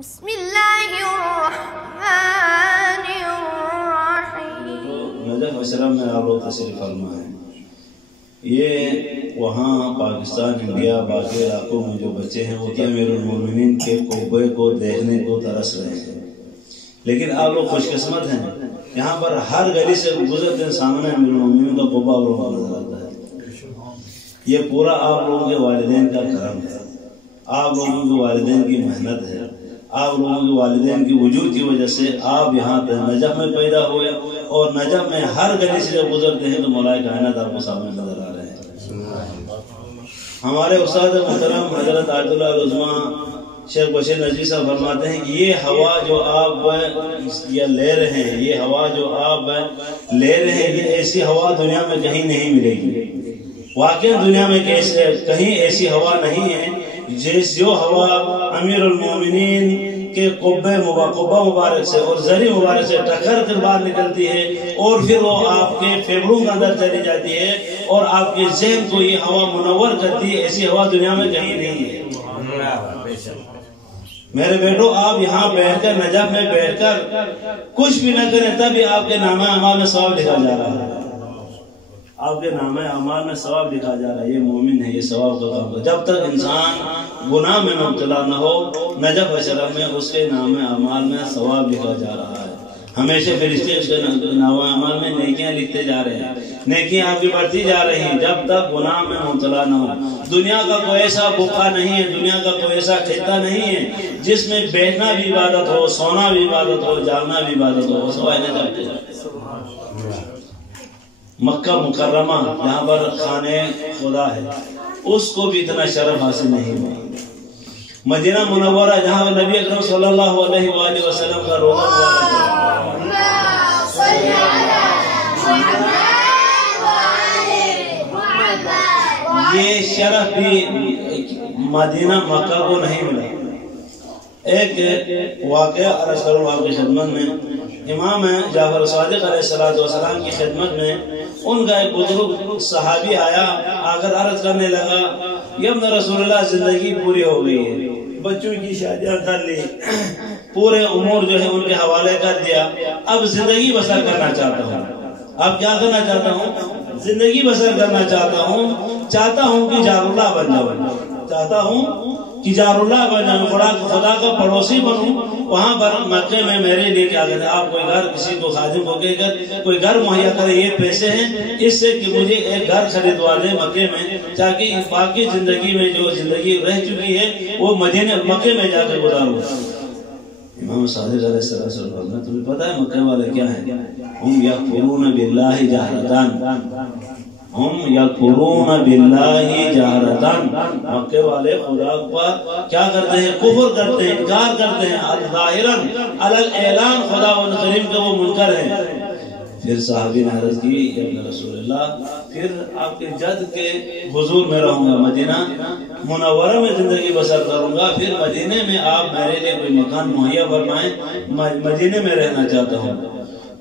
بسم اللہ الرحمن الرحیم۔ نجف اشرف میں آپ لوگ تشریف فرما ہے۔ یہ وہاں پاکستان، انڈیا، باقی علاقوں میں جو بچے ہیں وہ تو امیر المومنین کے قبے کو دیکھنے کو ترس رہے ہیں، لیکن آپ لوگ خوش قسمت ہیں، یہاں پر ہر گلی سے گزرتے ہیں سامنے امیر المومنین کا قبہ آپ لوگوں کو نظر آتا ہے۔ یہ پورا آپ لوگوں کے والدین کا کرم ہے، آپ لوگوں کے والدین کی محنت ہے، آپ لوگوں کے والدین کی وجود کی وجہ سے آپ یہاں نجف میں پیدا ہوئے، اور نجف میں ہر گلی سے جب گزرتے ہیں تو مولا کائنات آپ کو سامنے نظر آ رہے ہیں۔ ہمارے استاد محترم حضرت آیت اللہ العظمہ شیخ بشیر نجوی صاحب فرماتے ہیں کہ یہ ہوا جو آپ لے رہے ہیں، یہ ہوا جو آپ لے رہے ہیں، یہ ایسی ہوا دنیا میں کہیں نہیں ملے گی۔ واقعی دنیا میں کہیں ایسی ہوا نہیں ہے جو ہوا امیر المومنین کے قبہ مبارک سے اور ذری مبارک سے ٹکر کر باہر نکلتی ہے، اور پھر وہ آپ کے فیفڑوں کے اندر چلی جاتی ہے اور آپ کے ذہن کو یہ ہوا منور کرتی ہے۔ ایسی ہوا دنیا میں کہیں نہیں ہے۔ میرے بیٹو، آپ یہاں بیٹھ کر نجف میں بیٹھ کر کچھ بھی نہ کریں تب بھی آپ کے نامہ اعمال میں ثواب لکھا جا رہا ہے، آپ کے نامہ اعمال میں ثواب لکھا جا رہا ہے۔ یہ مومن ہے، یہ ثواب کا کام ہے۔ جب تک انسان گناہ میں مبتلا نہ ہو، نجف اشرف میں اس کے نامہ اعمال میں ثواب لکھا جا رہا ہے۔ ہمیشہ فرشتے اس کے نامہ اعمال میں نیکیاں لکھتے جا رہے ہیں، نیکیاں آپ کی بڑھتی جا رہی ہیں جب تک گناہ میں مبتلا نہ ہو۔ دنیا کا کوئی ایسا بھوکا نہیں ہے، دنیا کا کوئی ایسا کھیتا نہیں ہے جس میں بیٹھنا بھی عبادت ہو، سونا بھی عبادت ہو، جاگنا بھی عبادت ہو۔ سوائے نہ کرتے مکہ مکرمہ جہاں پر خانہ خدا ہے، اس کو بھی اتنا شرف حاصل نہیں ہوا۔ مدینہ منورہ جہاں نبی اکرم صلی اللہ علیہ وآلہ وسلم کا روزہ مبارک ہے، یہ شرف بھی مدینہ مکہ کو نہیں ملا۔ ایک واقعہ عرض کروں آپ کی خدمت میں، امام جعفر صادق علیہ السلام کی خدمت میں ان کا ایک بزرگ صحابی آیا، آ کر عرض کرنے لگا، یا ابن رسول اللہ، زندگی پوری ہو گئی ہے، بچوں کی شادیاں کر لی، پورے امور جو ہے ان کے حوالے کر دیا، اب زندگی بسر کرنا چاہتا ہوں۔ اب کیا کرنا چاہتا ہوں؟ زندگی بسر کرنا چاہتا ہوں کہ جار اللہ بن جاؤں، چاہتا ہوں کہ جار اللہ بن جاؤں، خدا کا پڑوسی بنوں۔ وہاں پر مکے میں میرے لیے کیا کہتے ہیں، آپ کوئی گھر کسی کو خادم کو کہہ کر کوئی گھر مہیا کرے، یہ پیسے ہیں اس سے کہ مجھے ایک گھر خریدوا دے مکے میں، تاکہ باقی زندگی میں جو زندگی رہ چکی ہے وہ مکے میں جا کر گزاروں۔ امام صادق علیہ السلام، تمہیں پتا ہے مکے والے کیا ہیں؟ ہم یکفرون باللہ جہرتان، ہم یکفرون باللہ جہرتان، مکے والے خدا پر کیا کرتے ہیں؟ کفر کرتے ہیں، انکار کرتے ہیں، ظاہراً علی الاعلان خدا و کریم کے وہ منکر ہیں۔ پھر صحابی نے عرض کی، یا ابن رسول اللہ، پھر آپ کے جد کے حضور میں رہوں گا، مدینہ منورہ میں زندگی بسر کروں گا، پھر مدینے میں آپ میرے لیے کوئی مکان مہیا فرمائیں، مدینے میں رہنا چاہتا ہوں۔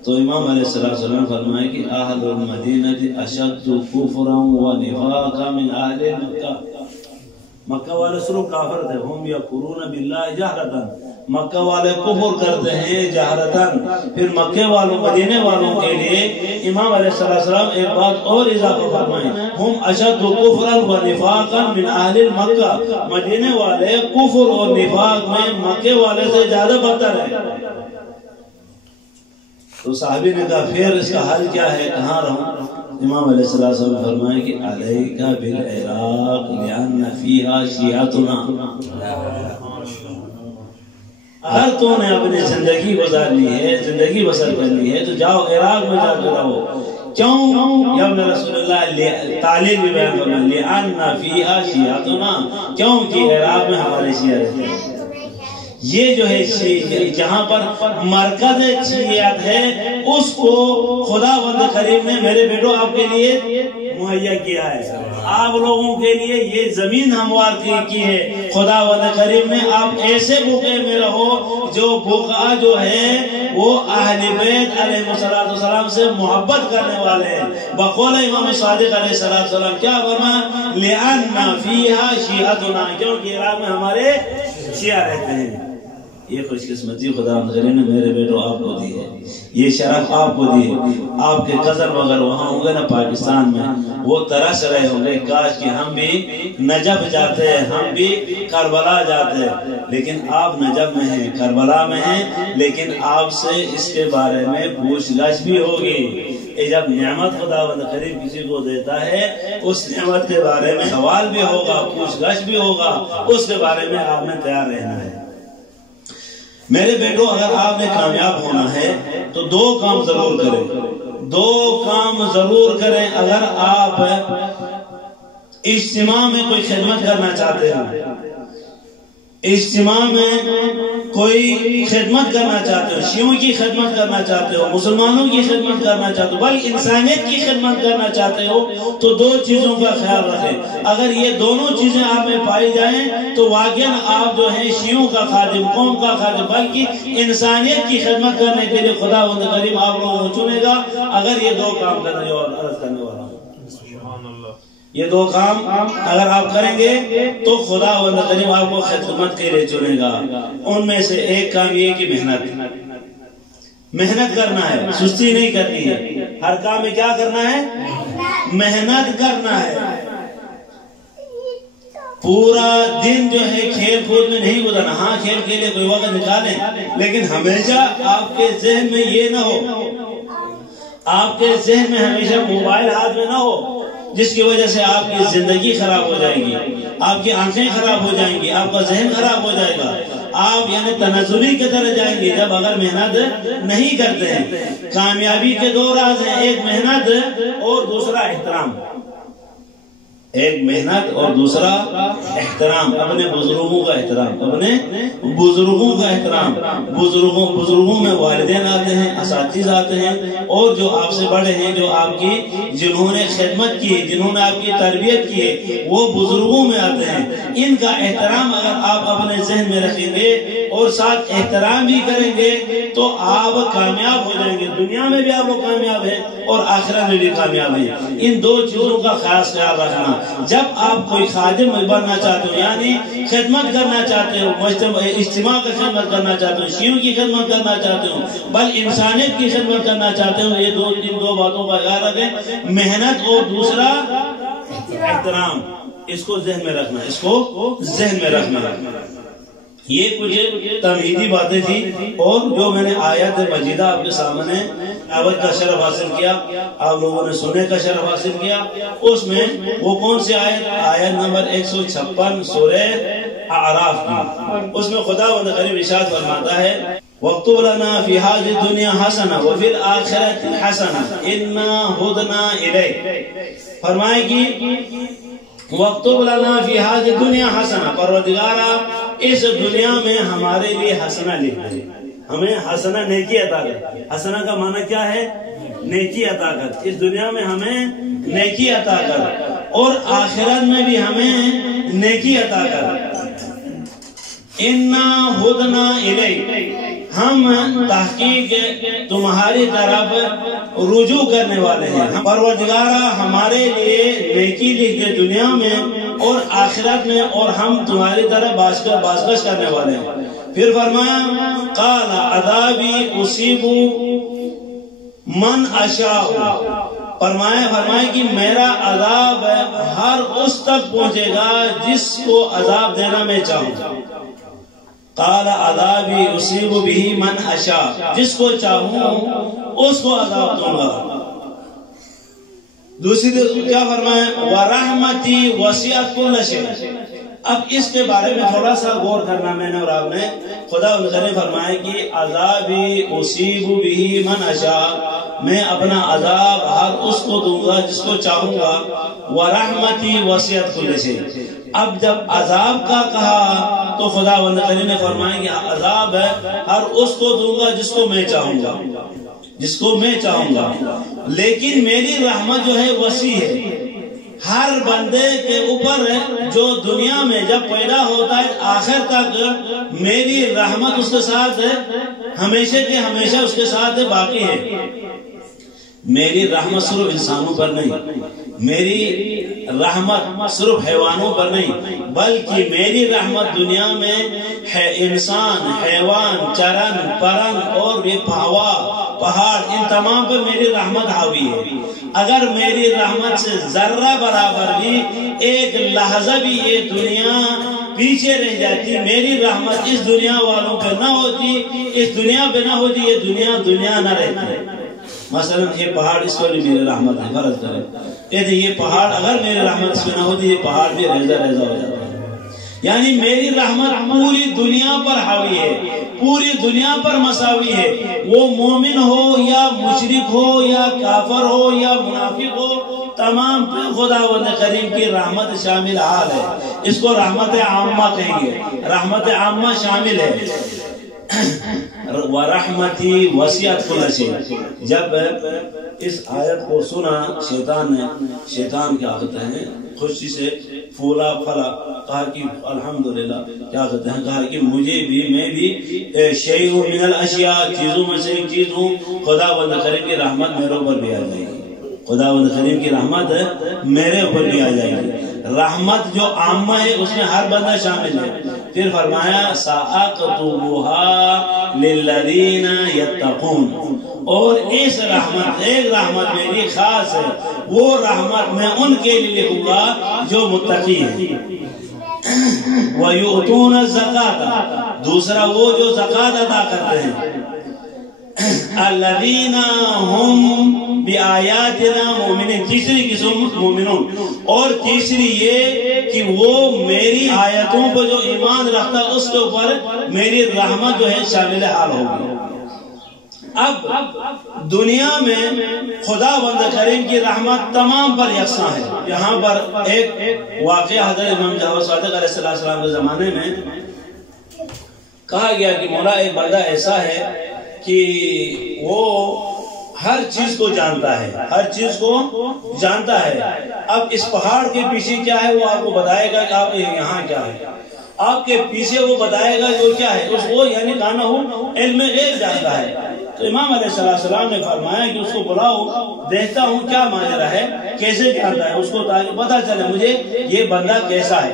تو امام علیہ السلام فرمائے کہ اہل المدینہ اشد کفرا و نفاقا من اہل مکہ، مکہ والے صرف کافر تھے، ہم یکفرون باللہ جہرتاً، مکہ والے کفر کرتے ہیں جہرتاً۔ پھر مکے والوں مدینے والوں کے لیے امام علیہ السلام ایک بات اور اضافہ فرمائیں، ہم اشد کفرا و نفاقا من اہل مکہ، مدینے والے کفر اور نفاق میں مکے والے سے زیادہ بدتر ہیں۔ تو صحابی نے کہا پھر اس کا حل کیا ہے، کہاں رہوں؟ امام علیہ السلام فرمائے کہ علیک بالعراق لأن فیہا شیعتنا، اگر تو نے اپنی زندگی گزارنی ہے، زندگی بسر کرنی ہے تو جاؤ عراق میں جا کر رہو۔ کیوں؟ یا ابن رسول اللہ تعلیم بھی بیان فرمائے، لأن فیہا شیعتنا، کیوں کہ عراق میں ہمارے شیعہ رہتے ہیں۔ یہ جو ہے جہاں پر مرکز شیعت ہے اس کو خدا بند کریم نے میرے بیٹوں آپ کے لیے مہیا کیا ہے، آپ لوگوں کے لیے یہ زمین ہموار کی ہے خدا بند کریم نے۔ آپ ایسے بھوکے میں رہو جو بھوکا جو ہے وہ اہل بیت علیہ السلام سے محبت کرنے والے ہیں۔ بقول امام صادق علیہ السلام کیا فرمایا؟ لِأَنَّ فِيهَا شِيعَتُنَا، کیونکہ عراق میں ہمارے شیعہ رہتے ہیں۔ یہ خوش قسمتی خدا کریم نے میرے بیٹوں آپ کو دی ہے، یہ شرف آپ کو دی ہے۔ آپ کے قدر وغیرہ وہاں ہوں گے نا پاکستان میں، وہ ترس رہے ہوں گے کاش کہ ہم بھی نجف جاتے ہیں، ہم بھی کربلا جاتے ہیں، لیکن آپ نجف میں ہیں، کربلا میں ہیں، لیکن آپ سے اس کے بارے میں پوچھ گچھ بھی ہوگی۔ جب نعمت خداوند کریم کسی کو دیتا ہے اس نعمت کے بارے میں سوال بھی ہوگا، پوچھ گچھ بھی ہوگا، اس کے بارے میں آپ نے تیار رہنا ہے۔ میرے بیٹوں اگر آپ نے کامیاب ہونا ہے تو دو کام ضرور کریں، دو کام ضرور کریں۔ اگر آپ اجتماع میں کوئی خدمت کرنا چاہتے ہیں، اجتماع میں کوئی خدمت کرنا چاہتے ہو، شیعوں کی خدمت کرنا چاہتے ہو، مسلمانوں کی خدمت کرنا چاہتے ہو، بلکہ انسانیت کی خدمت کرنا چاہتے ہو تو دو چیزوں کا خیال رکھیں۔ اگر یہ دونوں چیزیں آپ میں پائی جائیں تو واقعاً آپ جو ہیں شیعوں کا خادم، قوم کا خادم، بلکہ انسانیت کی خدمت کرنے کے لیے خداوند کریم آپ لوگوں کو چنے گا اگر یہ دو کام کرنے اور عرض کرنے والا ہوں۔ یہ دو کام اگر آپ کریں گے تو خداوند کریم آپ کو خدمت کے لیے چنے گا۔ ان میں سے ایک کام یہ کہ محنت کرنا ہے، سستی نہیں کرنی ہے۔ ہر کام میں کیا کرنا ہے؟ محنت کرنا ہے۔ پورا دن جو ہے کھیل کود میں نہیں گزارنا، ہاں کھیل کے لیے کوئی وقت نکالیں، لیکن ہمیشہ آپ کے ذہن میں یہ نہ ہو، آپ کے ذہن میں ہمیشہ موبائل ہاتھ میں نہ ہو جس کی وجہ سے آپ کی زندگی خراب ہو جائے گی، آپ کی آنکھیں خراب ہو جائیں گی، آپ کا ذہن خراب ہو جائے گا، آپ یعنی تنزلی کی طرح جائیں گے جب اگر محنت نہیں کرتے ہیں۔ کامیابی کے دو راز ہیں، ایک محنت اور دوسرا احترام۔ ایک محنت اور دوسرا احترام، اپنے بزرگوں کا احترام، اپنے بزرگوں کا احترام۔ بزرگوں میں والدین آتے ہیں، اساتذہ آتے ہیں، اور جو آپ سے بڑے ہیں، جو آپ کی جنہوں نے خدمت کی، جنہوں نے آپ کی تربیت کی ہے، وہ بزرگوں میں آتے ہیں۔ ان کا احترام اگر آپ اپنے ذہن میں رکھیں گے اور ساتھ احترام بھی کریں گے تو آپ کامیاب ہو جائیں گے۔ دنیا میں بھی آپ لوگ کامیاب ہیں اور آخرت میں بھی کامیاب ہیں۔ ان دو چیزوں کا خاص خیال رکھنا۔ جب آپ کوئی خادم بننا چاہتے ہو، یعنی خدمت کرنا چاہتے ہو، اجتماع کی خدمت کرنا چاہتے ہو، شیعوں کی خدمت کرنا چاہتے ہو، بل انسانیت کی خدمت کرنا چاہتے ہو، یہ ان دو باتوں کا خیال رکھیں، محنت اور دوسرا احترام۔ اس کو ذہن میں رکھنا، اس کو ذہن میں رکھنا۔ یہ کچھ تمہیدی باتیں تھی، اور جو میں نے آیت مجیدہ آپ کے سامنے دعوت کا شرف حاصل کیا، آپ لوگوں نے سننے کا شرف حاصل کیا، اس میں وہ کون سی آیت نمبر 156 سورہ اعراف کی، اس میں خداوند کریم ارشاد فرماتا ہے وَاكْتُبْ لَنَا فِي هَذِهِ الدُّنْيَا حَسَنَةً وَفِي الْآخِرَةِ حَسَنَةً إِنَّا هُدْنَا إِلَيْكَ، فرمائے کہ وَاكْتُبْ لَنَا فِي هَذِهِ الدُّنْيَا حَسَنَةً، پروردگارا اس دنیا میں ہمارے لیے حسنہ لکھ دے، ہمیں حسنہ نیکی عطا کر۔ حسنہ کا معنی کیا ہے؟ نیکی عطا کر۔ اس دنیا میں ہمیں نیکی عطا کر اور آخرت میں بھی ہمیں نیکی عطا کر۔ اِنَّا هُدْنَا إِلَيْكَ، ہم تحقیق تمہاری طرف رجوع کرنے والے ہیں۔ پروردگارا ہمارے لیے نیکی لکھ دے دنیا میں اور آخرت میں، اور ہم تمہاری طرح بازگشت کرنے والے ہیں۔ پھر فرمایا قال عذابی اصیب من اشاء، فرمایا کہ میرا عذاب ہر اس تک پہنچے گا جس کو عذاب دینا میں چاہوں۔ قال عذابی اصیب به من اشاء، جس کو چاہوں اس کو عذاب دوں گا۔ دوسری کیا فرمایا وَرَحْمَتِي وَسِعَتْ كُلَّ شَيْءٍ۔ اب اس کے بارے میں تھوڑا سا غور کرنا میں نے اور آپ نے۔ خدا نے فرمایا کہ عذابی اصیب به من اشاء، میں اپنا عذاب ہر اس کو دوں گا جس کو چاہوں گا۔ وَرَحْمَتِي وَسِعَتْ كُلَّ شَيْءٍ، اب جب عذاب کا کہا تو خدا نے فرمایا کہ عذاب ہے ہر اس کو دوں گا جس کو میں چاہوں گا، جس کو میں چاہوں گا، لیکن میری رحمت جو ہے وسیع ہے۔ ہر بندے کے اوپر جو دنیا میں جب پیدا ہوتا ہے آخر تک میری رحمت اس کے ساتھ ہے، ہمیشہ کے ہمیشہ اس کے ساتھ باقی ہے۔ میری رحمت صرف انسانوں پر نہیں، میری رحمت صرف حیوانوں پر نہیں بلکہ میری رحمت دنیا میں انسان، حیوان، چرن، پرند اور یہ پہاڑ ان تمام پر میری رحمت حاوی ہے۔ اگر میری رحمت سے ذرہ برابر بھی ایک لحظہ بھی یہ دنیا پیچھے رہ جاتی، میری رحمت اس دنیا والوں پہ نہ ہوتی، اس دنیا پہ نہ ہوتی، یہ دنیا نہ رہتی۔ مثلا یہ پہاڑ اس پر بھی میری رحمت ہے، فرض کرے کہتے یہ پہاڑ اگر میری رحمت اس پہ نہ ہوتی، یہ پہاڑ بھی ریزہ ریزہ ہو جاتا ہے۔ یعنی میری رحمت پوری دنیا پر حاوی ہے، پوری دنیا پر مساوی ہے، وہ مومن ہو یا مشرک ہو یا کافر ہو یا منافق ہو، تمام پر خداوند کریم کی رحمت شامل حال ہے۔ اس کو رحمت عامہ کہیں گے، رحمت عامہ شامل ہے۔ وَرَحْمَتِي وَسِعَتْ كُلَّ شَيْءٍ۔ جب اس آیت کو سنا شیطان کیا کہتے ہیں خوشی سے پھولا پھلا، کہا کہ الحمدللہ کیا کہتے ہیں، کہا کہ مجھے بھی میں بھی شیء من الاشیاء چیزوں میں سے ایک چیز ہوں، خداوند کریم کی رحمت میرے اوپر بھی آ جائے گی، خداوند کریم کی رحمت میرے اوپر بھی آ جائے گی۔ رحمت جو عامہ ہے اس میں ہر بندہ شامل ہے۔ پھر فرمایا سَأَكْتُبُهَا لِلَّذِينَ يَتَّقُونَ، اور اس رحمت ایک رحمت میری خاص ہے، وہ رحمت میں ان کے لیے لکھوں گا جو متقی ہیں۔ وَيُؤْتُونَ الزَّكَاةَ، دوسرا وہ جو زکوٰۃ ادا کرتے ہیں۔ الذین ہم بآیاتنا مومنین، تیسری قسم مومنون، اور تیسری یہ کہ وہ میری آیتوں پر جو ایمان رکھتا اس کے اوپر میری رحمت جو ہے شامل حال ہوگی۔ اب دنیا میں خداوند کریم کی رحمت تمام پر یکساں ہے۔ یہاں پر ایک واقعہ حضرت امام جعفر صادق علیہ السلام کے زمانے میں کہا گیا کہ مولا ایک بندہ ایسا ہے کہ وہ ہر چیز کو جانتا ہے، ہر چیز کو جانتا ہے۔ اب اس پہاڑ کے پیچھے کیا ہے وہ آپ کو بتائے گا کہ آپ یہاں کیا ہے، آپ کے پیچھے وہ بتائے گا جو کیا ہے، اس کو یعنی کانا ہو علم غیب جانتا ہے۔ تو امام علیہ السلام نے فرمایا کہ اس کو بلاؤ، دیکھتا ہوں کیا ماجرا ہے، کیسے جانتا ہے اس کو، تاکہ پتہ چلے مجھے یہ بندہ کیسا ہے۔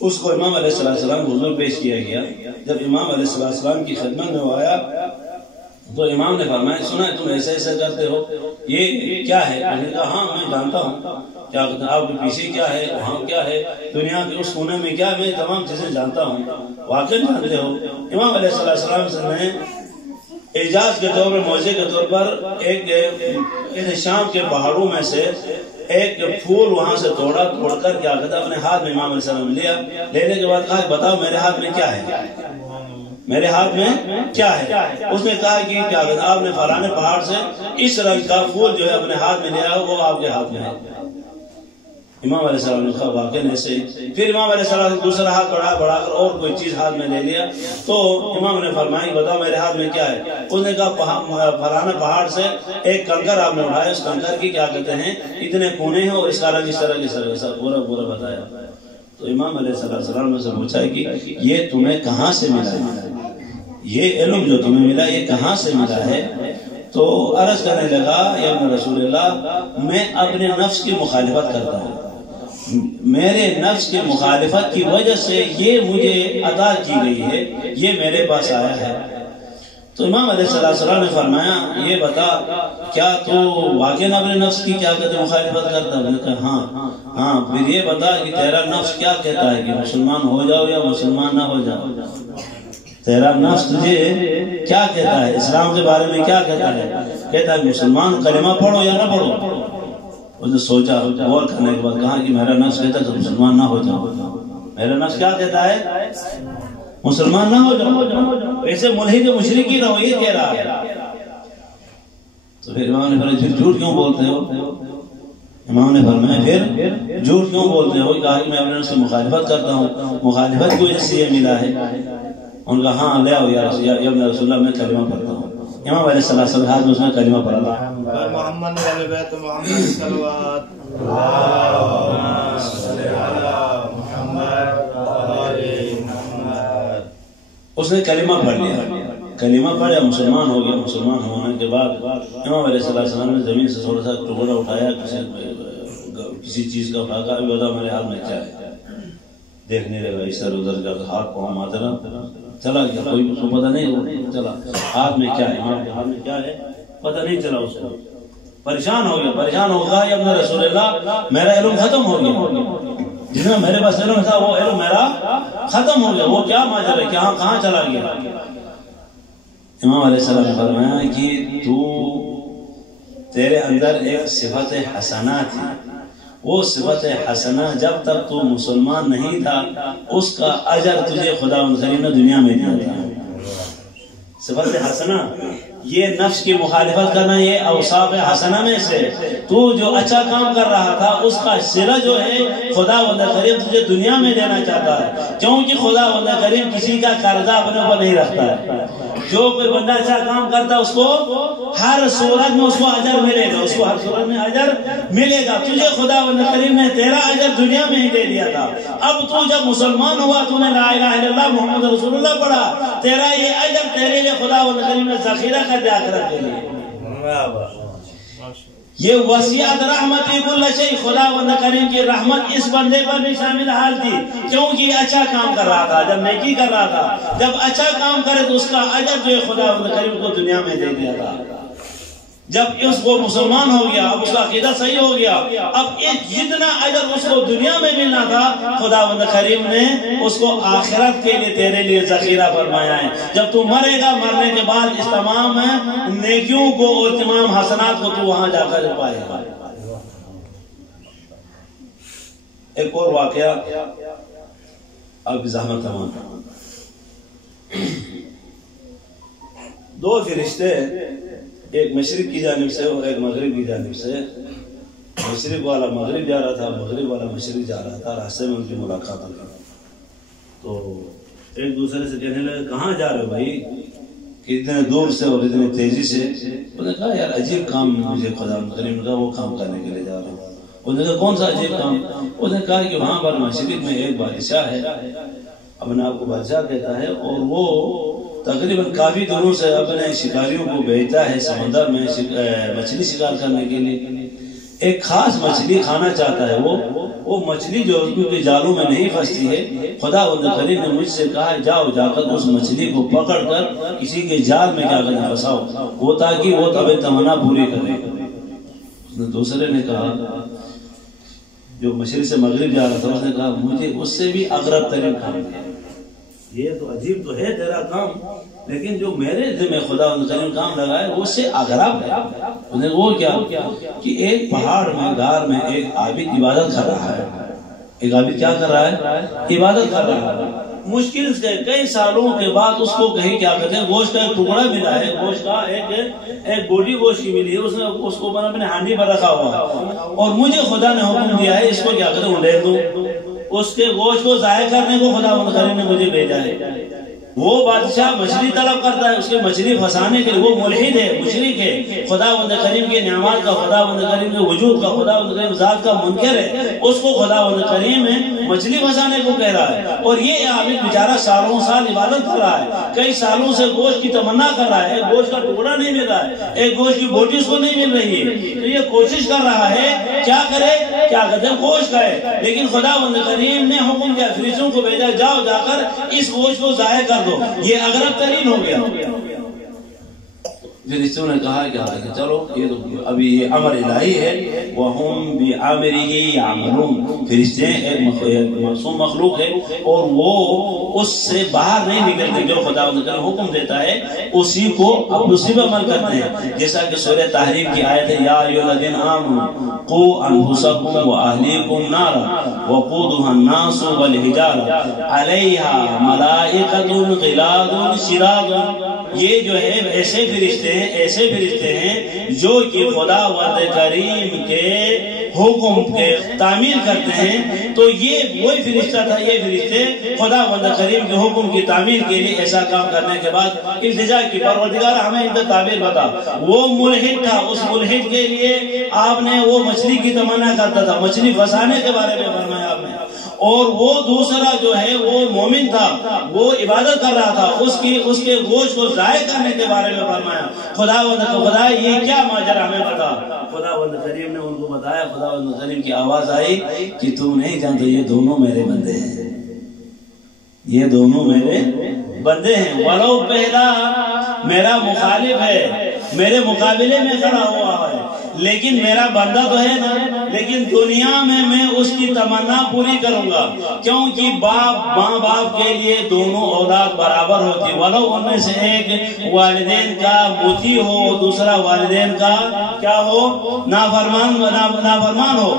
اس کو امام علیہ السلام کو حضور پیش کیا گیا۔ جب امام علیہ السلام کی خدمت میں وہ آیا تو امام نے فرمایا سنا ہے تم ایسا ایسا کرتے ہو، یہ کیا ہے؟ میں نے کہا ہاں میں جانتا ہوں، کیا کہتے ہیں آپ کے پیچھے کیا ہے، وہاں کیا ہے، دنیا کے اس کونے میں کیا، میں تمام چیزیں جانتا ہوں، واقعی جانتے ہو۔ امام علیہ السلام سے نے اعجاز کے طور پر، معجزے کے طور پر ایک شام کے پہاڑوں میں سے ایک پھول وہاں سے توڑ کر کیا کہتا اپنے ہاتھ میں امام علیہ السلام لیا، لینے کے بعد کہا بتاؤ میرے ہاتھ میں کیا ہے، میرے ہاتھ میں کیا ہے؟ اس نے کہا کہ کیا کہتا آپ نے فلانے پہاڑ سے اس رنگ کا پھول جو ہے اپنے ہاتھ میں لیا، وہ آپ کے ہاتھ میں ہے۔ امام علیہ السلام نے کہا واقعی ایسے ہی۔ پھر امام علیہ السلام نے دوسرا ہاتھ بڑھا کر اور کوئی چیز ہاتھ میں لے لیا، تو امام نے فرمایا بتاؤ میرے ہاتھ میں کیا ہے؟ اس نے کہا فلانا پہاڑ سے ایک کنکر آپ نے اٹھایا، اس کنکر کی کیا کہتے ہیں اتنے کونے ہیں اور اس کا رنگ اس طرح پورا بتایا۔ تو امام علیہ السلام نے سے پوچھا کہ یہ تمہیں کہاں سے ملا ہے، یہ علم جو تمہیں ملا یہ کہاں سے ملا ہے؟ تو عرض کرنے لگا یا رسول اللہ میں اپنے نفس کی مخالفت کرتا ہوں، میرے نفس کی مخالفت کی وجہ سے یہ مجھے عطا کی گئی ہے، یہ میرے پاس آیا ہے۔ تو امام علیہ السلام نے فرمایا یہ بتا کیا تو واقعی اپنے نفس کی کیا کہتے مخالفت کرتا ہے؟ میں نے کہا ہاں۔ پھر یہ بتا کہ تیرا نفس کیا کہتا ہے کہ مسلمان ہو جاؤ یا مسلمان نہ ہو جاؤ، تیرا نفس تجھے کیا کہتا ہے، اسلام کے بارے میں کیا کہتا ہے؟ کہتا ہے مسلمان کلمہ پڑھو یا نہ پڑھو۔ اس نے سوچا غور کرنے کے بعد کہا کہ میرا نفس کہتا ہے کہ مسلمان نہ ہو جاؤ، میرا نفس کیا کہتا ہے مسلمان نہ ہو جاؤ، ایسے ملحد مشرک ہی رہو، یہ کہہ رہا ہے۔ تو پھر امام نے فرمایا جھوٹ کیوں بولتے ہو؟ امام نے فرمایا پھر جھوٹ کیوں بولتے ہو؟ کہا کہ میں اپنے نفس سے مخالفت کرتا ہوں، مخالفت کی وجہ سے یہ ملا ہے۔ ان کا ہاں لے آؤ یا رسول اللہ میں کلمہ پڑھتا ہوں۔ امام علیہ السلام ہاتھ میں اس نے کلمہ پڑھا محمد علی بیت محمد صلوات اللہم صلی علی محمد علی محمد۔ اس نے کلمہ پڑھ لیا۔ کلمہ پڑھا مسلمان ہو گیا. مسلمان ہونے کے بعد امام علیہ السلام نے زمین سے تھوڑا سا ٹکڑا اٹھایا, کسی چیز کا اٹھا کر, ابھی بتا میرے ہاتھ میں کیا ہے, دیکھنے لگا ادھر ادھر کا, ہاتھ پاؤں ماترا چلا گیا, کوئی اس کو پتہ نہیں چلا ہاتھ میں کیا ہے, امام کے ہاتھ میں کیا ہے پتہ نہیں چلا اس کو. پریشان ہو گیا, پریشان ہو گیا, یا اپنا رسول اللہ میرا علم ختم ہو گیا, جس میں میرے پاس علم تھا وہ علم میرا ختم ہو گیا, وہ کیا ماجرا ہے, کہاں چلا گیا. امام علیہ السلام نے فرمایا کہ تیرے اندر ایک صفت حسنہ تھی, وہ صفت حسنہ جب تک تو مسلمان نہیں تھا اس کا اجر تجھے خدا کریم نے دنیا میں دیا تھا. صفت حسنہ یہ نفس کی مخالفت کرنا, یہ اوصاف حسنہ میں سے تو جو اچھا کام کر رہا تھا اس کا صلہ جو ہے خدا کریم تجھے دنیا میں دینا چاہتا ہے, کیونکہ خدا کریم کسی کا قرضہ اپنے اوپر نہیں رکھتا ہے. جو کوئی بندہ اچھا کام کرتا ہے اس کو ہر صورت میں اس کو اجر ملے گا, اس کو ہر صورت میں اجر ملے گا. تجھے خدا کریم نے تیرا اجر دنیا میں ہی دے دیا تھا. اب تو جب مسلمان ہوا, تو نے لا الہ الا اللہ محمد رسول اللہ پڑھا, تیرا یہ اجر تیرے لیے خدا کریم نے ذخیرہ کر دیا آخرت کے لیے. یہ وسیعت رحمتی کل شیء, خدا کریم کی رحمت اس بندے پر بھی شامل حال تھی, کیونکہ یہ اچھا کام کر رہا تھا, جب نیکی کر رہا تھا, جب اچھا کام کرے تو اس کا اجر جو ہے خدا کریم کو دنیا میں دے دیا تھا. جب اس کو مسلمان ہو گیا, اب اس کا عقیدہ صحیح ہو گیا, اب جتنا اجر اس کو دنیا میں ملنا تھا خدا کریم نے اس کو آخرت کے لیے تیرے لیے ذخیرہ فرمایا ہے. جب تو مرے گا, مرنے کے بعد اس تمام نیکیوں کو اور تمام حسنات کو تو وہاں جا کر پائے گا. ایک اور واقعہ اب زحمت تمام. دو فرشتے, ایک مشرق کی جانب سے اور ایک مغرب کی جانب سے, مشرق والا مغرب جا رہا تھا, مغرب والا مشرق جا رہا تھا. راستے میں ان کی ملاقات ہوئی تو ایک دوسرے سے کہنے لگے کہاں جا رہے ہو بھائی, کہ اتنے دور سے اور اتنے تیزی سے. انہوں نے کہا یار عجیب کام مجھے خدا کریم نے کہا وہ کام کرنے کے لیے جا رہا ہوں. انہوں نے کہا کون سا عجیب کام؟ انہوں نے کہا کہ وہاں پر مشرق میں ایک بادشاہ ہے, اپنے آپ کو بادشاہ کہتا ہے, اور وہ تقریباً کافی دنوں سے اپنے شکاریوں کو بھیجتا ہے سمندر میں مچھلی شکار کرنے کے لیے. ایک خاص مچھلی کھانا چاہتا ہے, وہ مچھلی جو ان کے جالوں میں نہیں پھنستی ہے. خدا کریم نے مجھ سے کہا جاؤ جا کر اس مچھلی کو پکڑ کر کسی کے جال میں کیا کرنا پھنساؤ, وہ تاکہ وہ تب تمنا پوری کرے. اس نے دوسرے نے کہا, جو مشرق سے مغرب جا رہا تھا, اس نے کہا مجھے اس سے بھی اغرب ترین کام دیا. یہ تو عجیب تو ہے تیرا کام, لیکن جو میرے ذمہ خدا کریم کام لگا ہے وہ اس سے اغرب ہے. انہیں وہ کیا کہ ایک پہاڑ میں غار میں ایک عابد عبادت کر رہا ہے. ایک عابد کیا کر رہا ہے؟ عبادت کر رہا ہے. مشکل سے کئی سالوں کے بعد اس کو کہیں کیا کہتے ہیں گوشت کا ایک ٹکڑا ملا ہے, گوشت کا ایک بوٹی گوشت کی ملی ہے, اس نے اس کو اپنے ہانڈی پر رکھا ہوا ہے, اور مجھے خدا نے حکم دیا ہے اس کو کیا کہتے ہیں انڈیر دو. اس کے گوشت کو ضائع کرنے کو خدا کریم نے مجھے بھیجا ہے. وہ بادشاہ مچھلی طلب کرتا ہے, اس کے مچھلی پھنسانے کے لیے, وہ ملحد ہے, مشرک ہے, خدا کریم کے نعمات کا, خدا کریم کے وجود کا, خدا کریم ذات کا منکر ہے. اس کو خدا کریم مچھلی پھنسانے کو کہہ رہا ہے, اور یہ عابد بیچارہ سالوں سال عبادت کر رہا ہے, کئی سالوں سے گوشت کی تمنا کر رہا ہے, گوشت کا ٹکڑا نہیں مل رہا ہے, ایک گوشت کی بوٹی اس کو نہیں مل رہی ہے. تو یہ کوشش کر رہا ہے کیا کرے, کیا کہتے ہیں گوشت کھائے, لیکن خدا کریم نے حکم دیا, فرشتوں کو بھیجا جاؤ جا کر اس گوشت کو ضائع کر دو. یہ اغرب ترین ہو گیا. فرشتوں نے کہا کہ چلو یہ تو ابھی یہ امر الہی ہے, وَهُمْ بِعَمْرِهِ يَعْمَلُونَ. فرشتے ایک معصوم مخلوق ہے اور وہ اس سے باہر نہیں نکلتے, جو خدا کا حکم دیتا ہے اسی کو اسی پہ عمل کرتے ہیں. جیسا کہ سورہ تحریم کی آیت ہے, یا ایھا الذین آمنوا قوا انفسکم واہلیکم نارا وقودها الناس والحجارہ علیہا ملائکۃ غلاظ شداد. یہ جو ہے ایسے فرشتے ہیں جو کہ خدا کریم کے حکم کے تعمیل کرتے ہیں. تو یہ وہی فرشتہ تھا, یہ فرشتے خدا کریم کے حکم کی تعمیل کے لیے ایسا کام کرنے کے بعد التجا کی, پروردگار ہمیں ان کا تعبیر بتا. وہ ملحد تھا, اس ملحد کے لیے آپ نے وہ مچھلی کی تمنا کرتا تھا, مچھلی پھنسانے کے بارے میں فرمایا آپ نے, اور وہ دوسرا جو ہے وہ مومن تھا، وہ عبادت کر رہا تھا، اس کے گوشت کو ضائع کرنے کے بارے میں فرمایا خدا یہ کیا ماجرا ہمیں بتا۔ خداوند کریم نے ان کو بتایا، خداوند کریم کی آواز آئی کہ تو نہیں جانتا یہ دونوں میرے بندے ہیں، یہ دونوں میرے بندے ہیں۔ ولو پہلا میرا مخالف ہے، میرے مقابلے میں کھڑا ہوا ہے، لیکن میرا بندہ تو ہے نا، لیکن دنیا میں اس کی تمنا پوری کروں گا، کیونکہ ماں باپ کے لیے دونوں اولاد برابر ہوتی، ولو ان میں سے ایک والدین کا مطیع ہو، دوسرا والدین کا کیا ہو، نافرمان ہو۔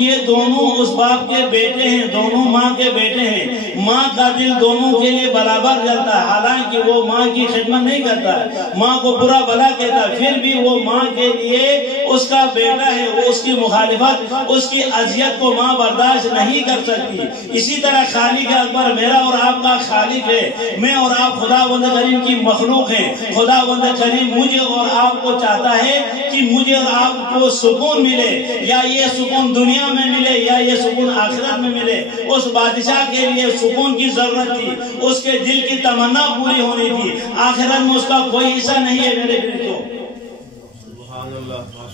یہ دونوں اس باپ کے بیٹے ہیں، دونوں ماں کے بیٹے ہیں، ماں کا دل دونوں کے لیے برابر جلتا ہے، حالانکہ وہ ماں کی خدمت نہیں کرتا ہے، ماں کو برا بھلا کہتا ہے، پھر بھی وہ ماں کے لیے اس کا بیٹا ہے، وہ اس کی مخالفت، اس کی اذیت کو ماں برداشت نہیں کر سکتی۔ اسی طرح خالق اکبر میرا اور آپ کا خالق ہے، میں اور آپ خداوند کریم کی مخلوق ہیں۔ خداوند کریم مجھے اور آپ کو چاہتا ہے کہ مجھے اور آپ کو سکون ملے، یا یہ سکون دنیا میں ملے یا یہ سکون آخرت میں ملے۔ اس بادشاہ کے لیے سکون کی ضرورت تھی، اس کے دل کی تمنا پوری ہونی تھی، آخرت میں اس کا کوئی حصہ نہیں ہے۔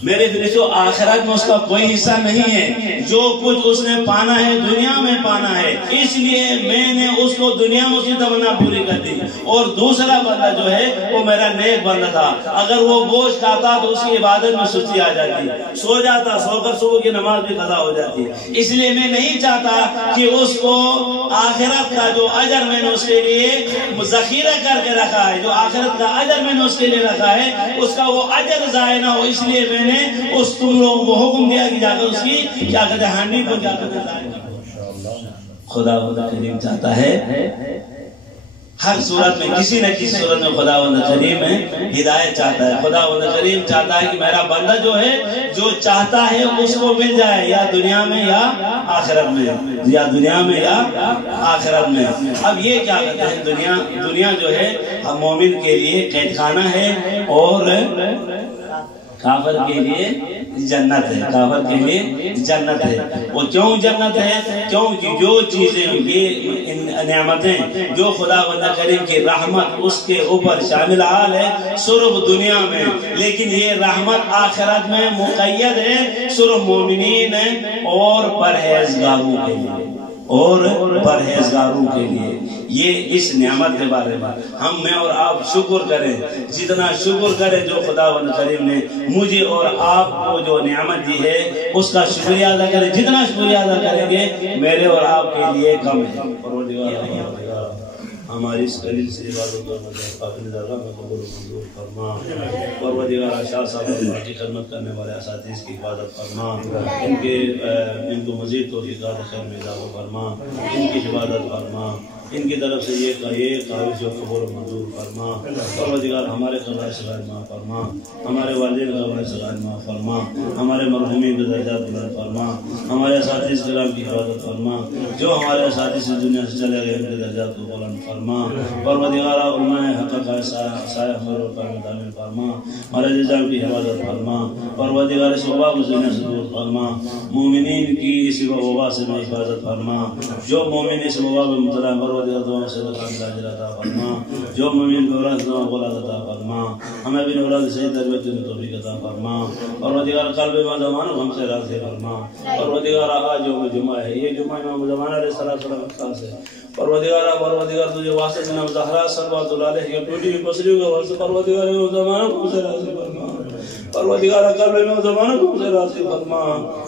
میرے فرشتوں آخرت میں اس کا کوئی حصہ نہیں ہے، جو کچھ اس نے پانا ہے دنیا میں پانا ہے، اس لیے میں نے اس کو دنیا میں اس کی تمنا پوری کر دی۔ اور دوسرا بندہ جو ہے وہ میرا نیک بندہ تھا، اگر وہ گوشت کھاتا تو اس کی عبادت میں سستی آ جاتی، سو جاتا، سو کر صبح کی نماز بھی قضا ہو جاتی۔ اس لیے میں نہیں چاہتا کہ اس کو آخرت کا جو اجر میں نے اس کے لیے ذخیرہ کر کے رکھا ہے، جو آخرت کا اجر میں نے اس کے لیے رکھا ہے، اس کا وہ اجر ضائع نہ ہو، اس لیے میں نے تم لوگوں کو حکم دیا کہ جا کر اس کی کیا کہتے ہیں ہانڈی کو جا کر خدا کریم چاہتا ہے ہر صورت میں کسی نہ کسی صورت میں خداوند کریم ہدایت چاہتا ہے۔ خداوند کریم چاہتا ہے کہ میرا بندہ جو ہے جو چاہتا ہے اس کو مل جائے، یا دنیا میں یا آخرت میں، یا دنیا میں یا آخرت میں۔ اب یہ کیا کہتے ہیں، دنیا جو ہے مومن کے لیے قید خانہ ہے، اور کافر کے لیے جنت ہے، کافر کے لیے جنت ہے۔ وہ کیوں جنت ہے؟ کیونکہ جو چیزیں یہ نعمتیں جو خداوند کریم کی رحمت اس کے اوپر شامل حال ہے صرف دنیا میں، لیکن یہ رحمت آخرت میں مقید ہے صرف مومنین اور پرہیزگاروں کے لیے، اور پرہیزگاروں کے لیے۔ یہ اس نعمت کے بارے میں ہم میں اور آپ شکر کریں، جتنا شکر کریں جو خداوند کریم نے مجھے اور آپ کو جو نعمت دی ہے اس کا شکریہ ادا کریں، جتنا شکریہ ادا کریں گے میرے اور آپ کے لیے کم ہے۔ ہماری اس قلیل سے عبادت و اپنی درگاہ میں قبول و منظور فرما۔ پروردگار شاہ صاحب کی خدمت کرنے والے اساتذہ کی حفاظت فرما، ان کو مزید توفیقات خیر میں اضافہ فرما، ان کی حفاظت فرما، ان کی طرف سے یہ قابل و قبول و منظور فرما۔ پروردگار ہمارے قبائل صغائر معاف فرما، ہمارے والدین قبائل صغائر معاف فرما، ہمارے مرحومین کے درجات بلند فرما، ہمارے اساتذہ کرام کی حفاظت فرما، جو ہمارے اساتذہ دنیا سے چلے گئے ان کے درجات کو بلند فرما۔ پروردگار علماء حق کا سایہ خیر و کرم تعمیر فرما، ہمارے نظام کی حفاظت فرما۔ پروردگار اس وبا کو دنیا سے دور فرما، مومنین کی اس وبا سے حفاظت فرما، جو مومن اس وبا میں مبتلا پروردگار دعا سے عطا فرما، جو مومن کو اولاد دعا اولاد عطا فرما، ہمیں بھی اولاد صحیح تربیت کی توفیق عطا فرما۔ پروردگار قلب ما زمانہ ہم سے راضی فرما۔ پروردگار آج جو جمعہ ہے یہ جمعہ امام زمانہ علیہ السلام کا سے پروردگار تجھے واسطے جناب زہرا صلوات اللہ علیہ کی ٹوٹی ہوئی پسلیوں کا واسطے پروردگار امام زمانہ ہم سے راضی فرما۔ پروردگار قلب امام زمانہ کو ہم سے راضی فرما۔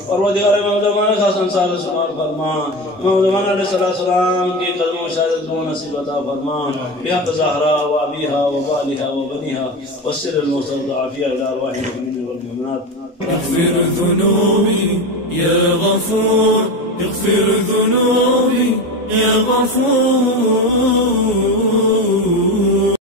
پروردگار امام زمانہ کا سنسار سمار فرما۔ امام زمانہ علیہ السلام کی قدموں شہادت کو نصیب عطا فرما، بحق زہرا و ابیہا و بالہا و بنیہا والسر المستودع فی الی ارواح المؤمنین والمؤمنات۔ اغفر ذنوبی یا غفور، اغفر ذنوبی یا غفور۔